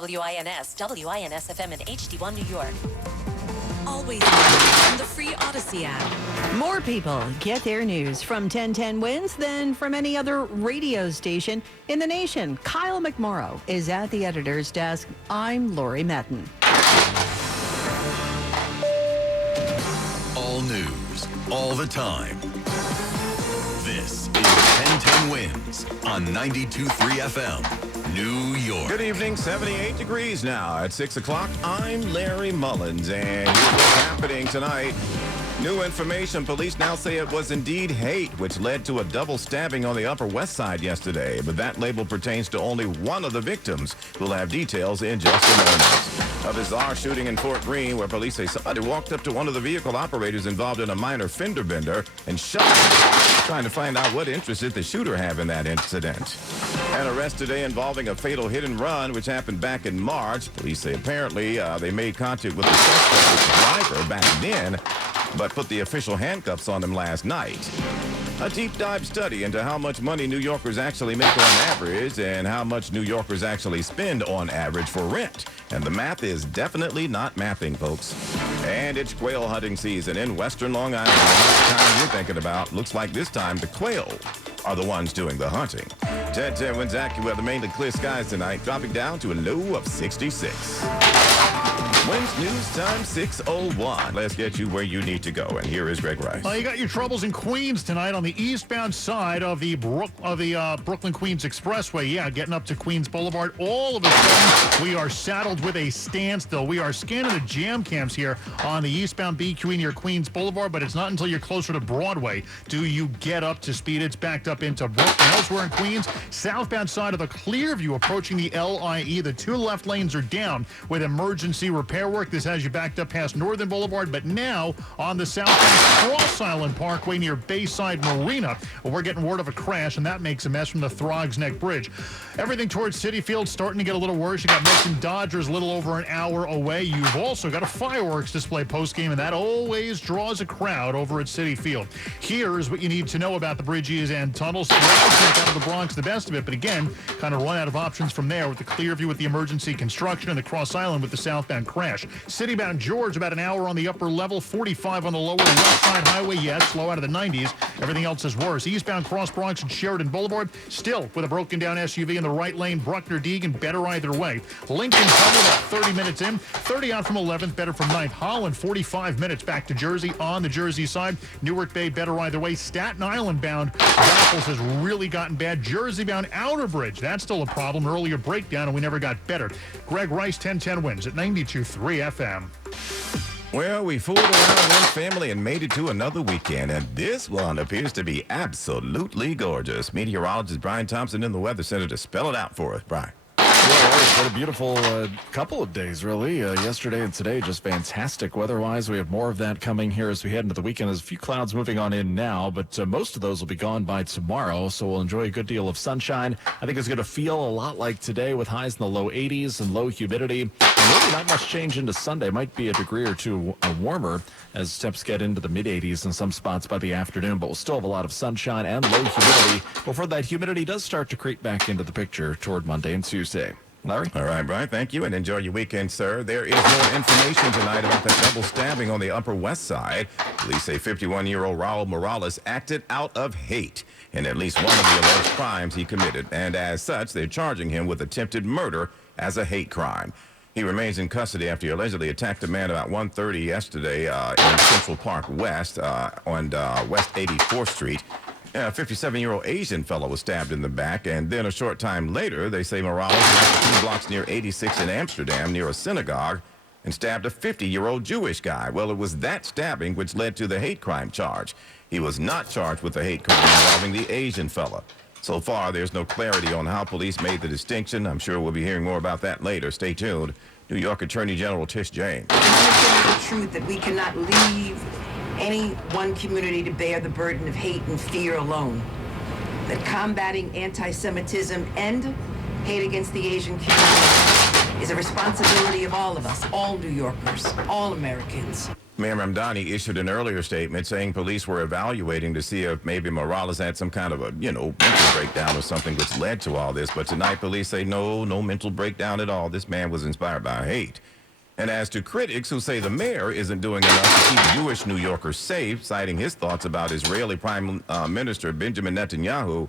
WINS, WINS FM in HD1 New York. Always on the free Odyssey app. More people get their news from 1010 Wins than from any other radio station in the nation. Kyle McMorrow is at the editor's desk. I'm Lori Metten. All news, all the time. This is 1010 Wins on 92.3 FM, New York. Good evening, 78 degrees now at 6 o'clock. I'm Larry Mullins, and here's what's happening tonight. New information, police now say it was indeed hate, which led to a double stabbing on the Upper West Side yesterday. But that label pertains to only one of the victims. We'll have details in just a moment. A bizarre shooting in Fort Greene where police say somebody walked up to one of the vehicle operators involved in a minor fender bender and shot him, trying to find out what interest did the shooter have in that incident. An arrest today involving a fatal hit and run, which happened back in March. Police say apparently they made contact with the suspect, the driver, back then, but put the official handcuffs on him last night. A deep dive study into how much money New Yorkers actually make on average and how much New Yorkers actually spend on average for rent. And the math is definitely not mathing, folks. And it's quail hunting season in western Long Island. The time you're thinking about, looks like this time the quail are the ones doing the hunting. 10-10 Wins AccuWeather, mainly clear skies tonight, dropping down to a low of 66. Wins News Time 6:01. Let's get you where you need to go. And here is Greg Rice. You got your troubles in Queens tonight on the eastbound side of the Brooklyn-Queens Expressway. Yeah, getting up to Queens Boulevard. All of a sudden, we are saddled with a standstill. We are scanning the jam cams here on the eastbound BQE near Queens Boulevard, but it's not until you're closer to Broadway do you get up to speed. It's backed up into Brooklyn. Elsewhere in Queens, southbound side of the Clearview approaching the LIE. The two left lanes are down with emergency repair work. This has you backed up past Northern Boulevard, but now on the southbound Cross Island Parkway near Bayside Marina, we're getting word of a crash, and that makes a mess from the Throgs Neck Bridge. Everything towards Citi Field starting to get a little worse. You got Mets and Dodgers a little over an hour away. You've also got a fireworks display postgame, and that always draws a crowd over at Citi Field. Here's what you need to know about the bridges and tunnels. Out of the Bronx, the best of it, but again, kind of run out of options from there with the Clearview with the emergency construction and the Cross Island with the southbound crash. Citybound George, about an hour on the upper level, 45 on the lower west side highway. Yes, slow out of the 90s. Everything else is worse. Eastbound Cross Bronx and Sheridan Boulevard, still with a broken down SUV in the right lane. Bruckner Deegan, better either way. Lincoln Tunnel, about 30 minutes in. 30 out from 11th, better from 9th. Holland, 45 minutes back to Jersey on the Jersey side. Newark Bay, better either way. Staten Island bound, Raffles has really gotten bad. Jersey bound Outer Bridge, that's still a problem. Earlier breakdown, and we never got better. Greg Rice, 1010 Wins at 92.3 FM. Well, we fooled around one family and made it to another weekend, and this one appears to be absolutely gorgeous. Meteorologist Brian Thompson in the Weather Center to spell it out for us. Brian. Yeah, it's been a beautiful couple of days, really. Yesterday and today, just fantastic weather-wise. We have more of that coming here as we head into the weekend. There's a few clouds moving on in now, but most of those will be gone by tomorrow, so we'll enjoy a good deal of sunshine. I think it's going to feel a lot like today with highs in the low 80s and low humidity. And really not much change into Sunday. Might be a degree or two warmer as temps get into the mid-80s in some spots by the afternoon, but we'll still have a lot of sunshine and low humidity before that humidity does start to creep back into the picture toward Monday and Tuesday. Larry? All right, Brian, thank you, and enjoy your weekend, sir. There is more information tonight about the double stabbing on the Upper West Side. Police say 51-year-old Raul Morales acted out of hate in at least one of the alleged crimes he committed, and as such, they're charging him with attempted murder as a hate crime. He remains in custody after he allegedly attacked a man about 1:30 yesterday in Central Park West on West 84th Street. A 57-year-old Asian fellow was stabbed in the back, and then a short time later, they say Morales went 2 blocks near 86 in Amsterdam near a synagogue and stabbed a 50-year-old Jewish guy. Well, it was that stabbing which led to the hate crime charge. He was not charged with the hate crime involving the Asian fella. So far, there's no clarity on how police made the distinction. I'm sure we'll be hearing more about that later. Stay tuned. New York Attorney General Tish James. Understanding the truth that we cannot leave any one community to bear the burden of hate and fear alone. That combating anti-Semitism and hate against the Asian community is a responsibility of all of us, all New Yorkers, all Americans. Mayor Ramdani issued an earlier statement saying police were evaluating to see if maybe Morales had some kind of a, mental breakdown or something which led to all this. But tonight, police say no mental breakdown at all. This man was inspired by hate. And as to critics who say the mayor isn't doing enough to keep Jewish New Yorkers safe, citing his thoughts about Israeli Prime Minister Benjamin Netanyahu,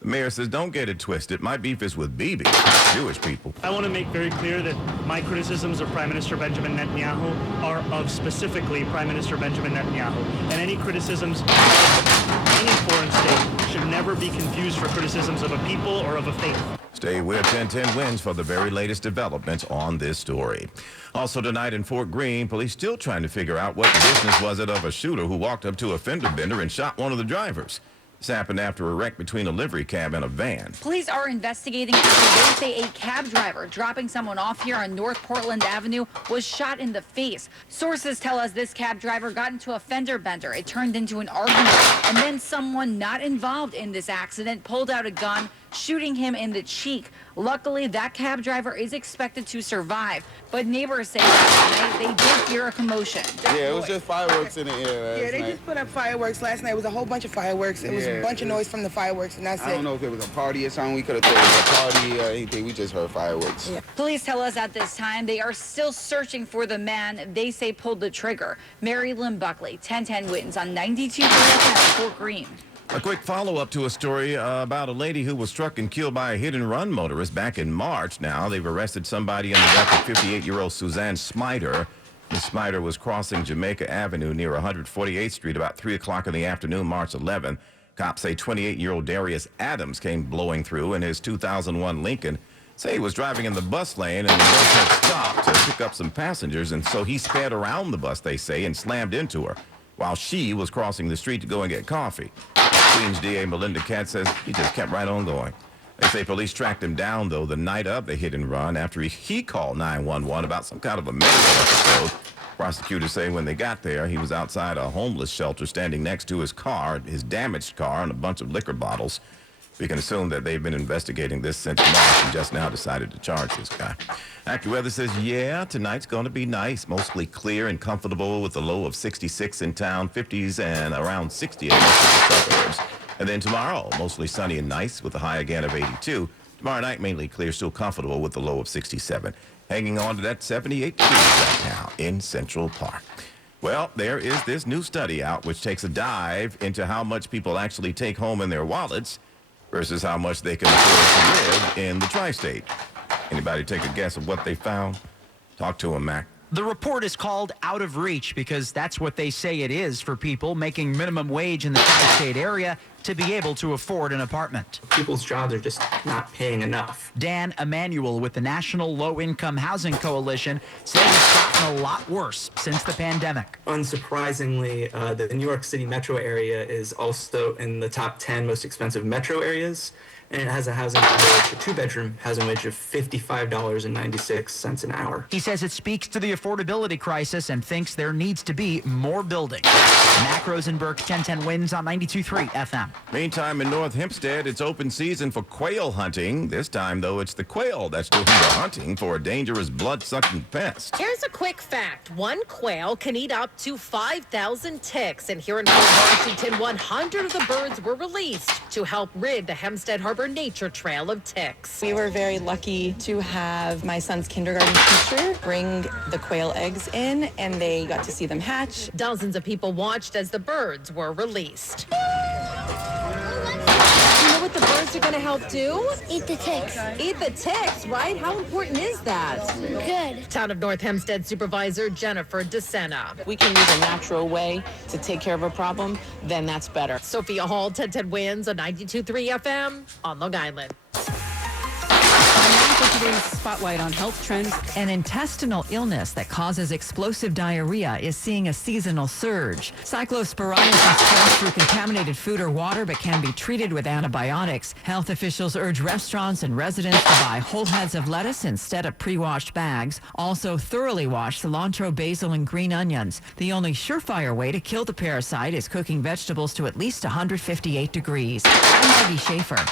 the mayor says, don't get it twisted. My beef is with Bibi, not Jewish people. I want to make very clear that my criticisms of Prime Minister Benjamin Netanyahu are of specifically Prime Minister Benjamin Netanyahu. And any criticisms of any foreign state should never be confused for criticisms of a people or of a faith. Stay with 1010 Wins for the very latest developments on this story. Also tonight in Fort Greene, police still trying to figure out what business was it of a shooter who walked up to a fender bender and shot one of the drivers. This happened after a wreck between a livery cab and a van. Police are investigating after they say a cab driver dropping someone off here on North Portland Avenue was shot in the face. Sources tell us this cab driver got into a fender bender. It turned into an argument, and then someone not involved in this accident pulled out a gun, shooting him in the cheek. Luckily, that cab driver is expected to survive, but neighbors say last night they did hear a commotion. Yeah, it was just fireworks in the air last Yeah, they night. just put up fireworks last night. It was a whole bunch of fireworks. It was a bunch of noise from the fireworks, and that's it. I don't know if it was a party or something. We could have thought it was a party or anything. We just heard fireworks. Yeah. Police tell us at this time they are still searching for the man they say pulled the trigger. Mary Lynn Buckley, 1010 Wins on 92.3 FM, Fort Greene. A quick follow-up to a story about a lady who was struck and killed by a hit-and-run motorist back in March. Now, they've arrested somebody in the death of 58-year-old Suzanne Smiter. Ms. Smiter was crossing Jamaica Avenue near 148th Street about 3 o'clock in the afternoon, March 11th. Cops say 28-year-old Darius Adams came blowing through in his 2001 Lincoln. Say he was driving in the bus lane, and the bus had stopped to pick up some passengers, and so he sped around the bus, they say, and slammed into her while she was crossing the street to go and get coffee. Queens DA Melinda Katz says he just kept right on going. They say police tracked him down, though, the night of the hit and run after he called 911 about some kind of a medical episode. Prosecutors say when they got there, he was outside a homeless shelter standing next to his car, his damaged car, and a bunch of liquor bottles. We can assume that they've been investigating this since March and just now decided to charge this guy. AccuWeather says, yeah, tonight's going to be nice, mostly clear and comfortable with a low of 66 in town, 50s and around 60 in most of the suburbs. And then tomorrow, mostly sunny and nice with a high again of 82. Tomorrow night, mainly clear, still comfortable with a low of 67. Hanging on to that 78 degrees right now in Central Park. Well, there is this new study out which takes a dive into how much people actually take home in their wallets versus how much they can afford to live in the tri-state. Anybody take a guess of what they found? Talk to him, Mac. The report is called Out of Reach because that's what they say it is for people making minimum wage in the tri-state area to be able to afford an apartment. People's jobs are just not paying enough. Dan Emanuel with the National Low Income Housing Coalition says it's gotten a lot worse since the pandemic. Unsurprisingly, the New York City metro area is also in the top 10 most expensive metro areas, and it has a housing wage, a two-bedroom housing wage of $55.96 an hour. He says it speaks to the affordability crisis and thinks there needs to be more building. Mac Rosenberg, 1010 Wins on 92.3 FM. Meantime, in North Hempstead, it's open season for quail hunting. This time, though, it's the quail that's doing the hunting for a dangerous blood-sucking pest. Here's a quick fact. One quail can eat up to 5,000 ticks. And here in Port Washington, 100 of the birds were released to help rid the Hempstead Harbor Nature Trail of ticks. We were very lucky to have my son's kindergarten teacher bring the quail eggs in, and they got to see them hatch. Dozens of people watched as the birds were released. You know what the birds are going to help do? Eat the ticks. Eat the ticks, right? How important is that? Good. Town of North Hempstead Supervisor Jennifer DeSena. We can use a natural way to take care of a problem, then that's better. Sophia Hall, 1010 Wins on 92.3 FM on Long Island. Today's spotlight on health trends. An intestinal illness that causes explosive diarrhea is seeing a seasonal surge. Cyclosporinitis is spread through contaminated food or water but can be treated with antibiotics. Health officials urge restaurants and residents to buy whole heads of lettuce instead of pre-washed bags. Also thoroughly wash cilantro, basil, and green onions. The only surefire way to kill the parasite is cooking vegetables to at least 158 degrees. I'm Maggie Schaefer.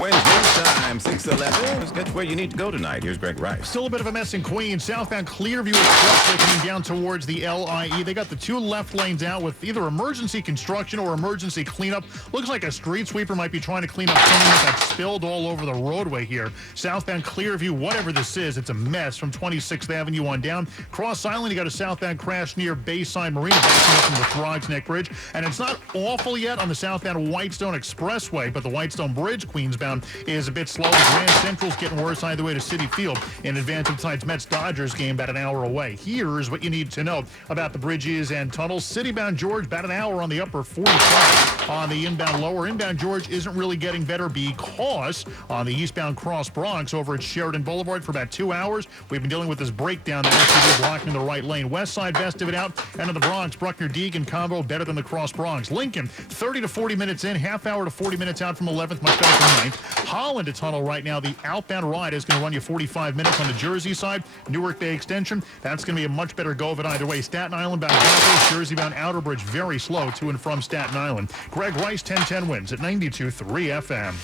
Wednesday time. time, 6:11. Let's get to where you need to go tonight. Here's Greg Rice. Still a bit of a mess in Queens. Southbound Clearview Expressway coming down towards the LIE. They got the two left lanes out with either emergency construction or emergency cleanup. Looks like a street sweeper might be trying to clean up something that spilled all over the roadway here. Southbound Clearview, whatever this is, it's a mess from 26th Avenue on down. Cross Island, you got a southbound crash near Bayside Marina, backing up from the Throgs Neck Bridge. And it's not awful yet on the southbound Whitestone Expressway, but the Whitestone Bridge, Queensbound, is a bit slow. The Grand Central's getting worse either way to City Field in advance of tonight's Mets-Dodgers game about an hour away. Here's what you need to know about the bridges and tunnels. Citybound George, about an hour on the upper 45. On the inbound lower. Inbound George isn't really getting better because on the eastbound Cross Bronx over at Sheridan Boulevard for about 2 hours, we've been dealing with this breakdown that SUV blocking the right lane. West side, best of it out. And in the Bronx, Bruckner-Deegan combo better than the Cross Bronx. Lincoln, 30 to 40 minutes in, half hour to 40 minutes out from 11th, much better from 9th. Holland to tunnel right now. The outbound ride is going to run you 45 minutes on the Jersey side. Newark Bay Extension, that's going to be a much better go of it either way. Staten Island bound Gotham, Jersey bound Outer Bridge, very slow to and from Staten Island. Greg Rice, 1010 wins at 92.3 FM.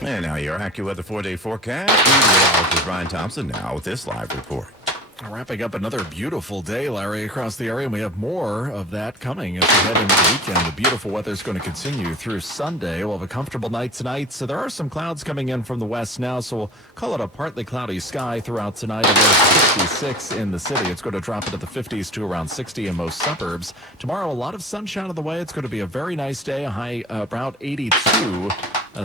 And now your AccuWeather 4-day forecast. Meteorologist Ryan Thompson now with this live report. Wrapping up another beautiful day, Larry, across the area, and we have more of that coming as we head into the weekend. The beautiful weather is going to continue through Sunday. We'll have a comfortable night tonight, so there are some clouds coming in from the west now, so we'll call it a partly cloudy sky throughout tonight. Around 66 in the city. It's going to drop into the 50s to around 60 in most suburbs. Tomorrow, a lot of sunshine on the way. It's going to be a very nice day, a high about 82.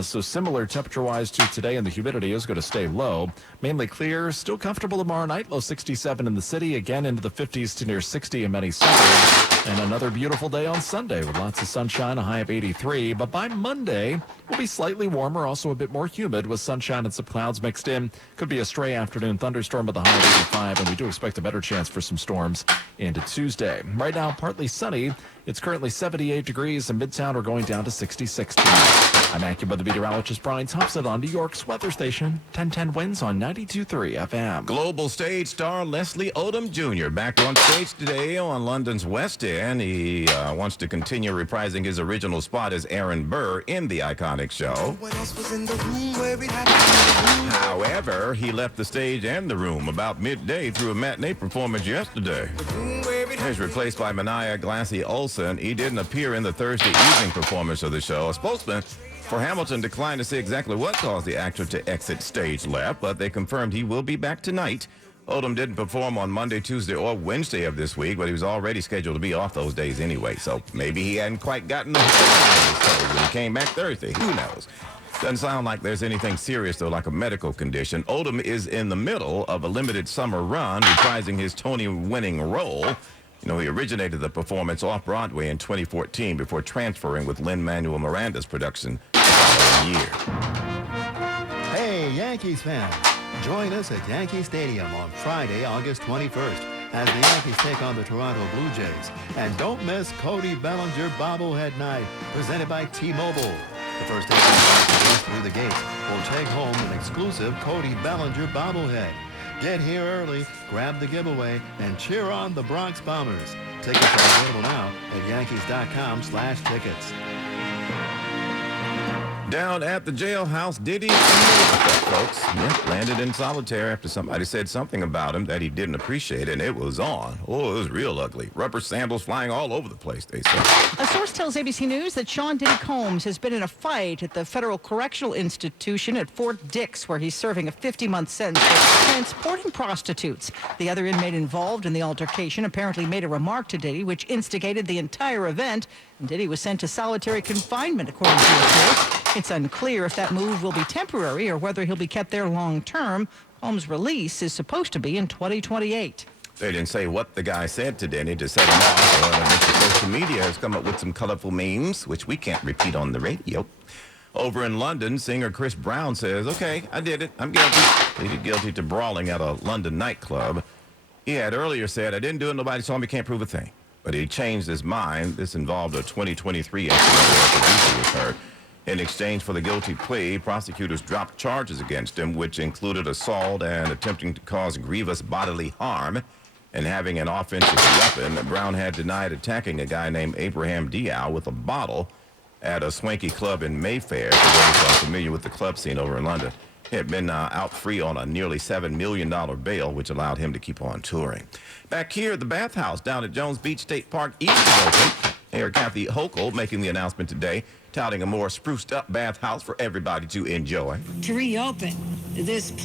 So similar temperature-wise to today, and the humidity is going to stay low. Mainly clear, still comfortable tomorrow night, low 67 in the city, again into the 50s to near 60 in many suburbs. And another beautiful day on Sunday with lots of sunshine, a high of 83. But by Monday, we'll be slightly warmer, also a bit more humid with sunshine and some clouds mixed in. Could be a stray afternoon thunderstorm with a high of 85, and we do expect a better chance for some storms into Tuesday. Right now, partly sunny. It's currently 78 degrees in Midtown. We're going down to 66 tonight. I'm AccuWeather meteorologist Brian Thompson on New York's weather station. 1010 wins on 92.3 FM. Global stage star Leslie Odom Jr. back on stage today on London's West End. He wants to continue reprising his original spot as Aaron Burr in the iconic show. However, he left the stage and the room about midday through a matinee performance yesterday. He's replaced by Mania Glassy Olsen. He didn't appear in the Thursday evening performance of the show. A spokesman for Hamilton declined to say exactly what caused the actor to exit stage left, but they confirmed he will be back tonight. Odom didn't perform on Monday, Tuesday, or Wednesday of this week, but he was already scheduled to be off those days anyway, so maybe he hadn't quite gotten the when he came back Thursday. Who knows? Doesn't sound like there's anything serious, though, like a medical condition. Odom is in the middle of a limited summer run, reprising his Tony-winning role. You know, he originated the performance off-Broadway in 2014 before transferring with Lin-Manuel Miranda's production the following year. Hey, Yankees fans, join us at Yankee Stadium on Friday, August 21st as the Yankees take on the Toronto Blue Jays. And don't miss Cody Bellinger Bobblehead Night, presented by T-Mobile. The first team that goes through the gates will take home an exclusive Cody Bellinger bobblehead. Get here early, grab the giveaway, and cheer on the Bronx Bombers. Tickets are available now at Yankees.com/tickets. Down at the jailhouse, Diddy, folks, landed in solitary after somebody said something about him that he didn't appreciate, and it was on. Oh, it was real ugly. Rubber sandals flying all over the place, they say. A source tells ABC News that Sean Diddy Combs has been in a fight at the Federal Correctional Institution at Fort Dix, where he's serving a 50-month sentence for transporting prostitutes. The other inmate involved in the altercation apparently made a remark to Diddy, which instigated the entire event, and Diddy was sent to solitary confinement, according to reports. It's unclear if that move will be temporary or whether he'll be kept there long-term. Combs' release is supposed to be in 2028. They didn't say what the guy said to Diddy to set him off. Social media has come up with some colorful memes, which we can't repeat on the radio. Over in London, singer Chris Brown says, okay, I did it. I'm guilty. Pleaded guilty to brawling at a London nightclub. He had earlier said, I didn't do it. Nobody saw me. Can't prove a thing. But he changed his mind. This involved a 2023 incident where a producer was hurt. In exchange for the guilty plea, prosecutors dropped charges against him, which included assault and attempting to cause grievous bodily harm and having an offensive weapon. Brown had denied attacking a guy named Abraham Diao with a bottle at a swanky club in Mayfair, for those who are familiar with the club scene over in London. He had been out free on a nearly $7 million bail, which allowed him to keep on touring. Back here, the bathhouse down at Jones Beach State Park East is open. Mayor Kathy Hochul making the announcement today, touting a more spruced-up bathhouse for everybody to enjoy. To reopen this place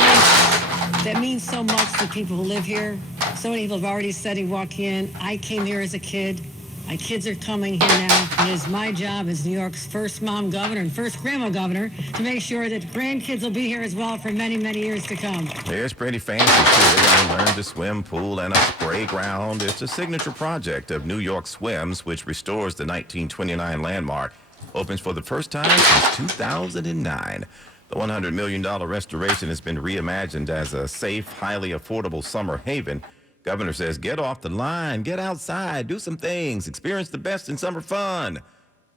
that means so much to people who live here. So many people have already said they walk in. I came here as a kid. My kids are coming here now. It is my job as New York's first mom governor and first grandma governor to make sure that grandkids will be here as well for many, many years to come. It's pretty fancy, too. They're going to learn to swim pool and a spray ground. It's a signature project of New York Swims, which restores the 1929 landmark. Opens for the first time since 2009. The $100 million restoration has been reimagined as a safe, highly affordable summer haven. Governor says, get off the line, get outside, do some things, experience the best in summer fun.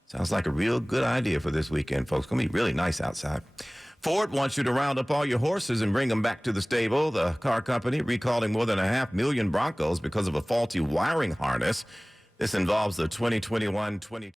Sounds like a real good idea for this weekend, folks. It's going to be really nice outside. Ford wants you to round up all your horses and bring them back to the stable. The car company recalling more than 500,000 Broncos because of a faulty wiring harness. This involves the 2021-20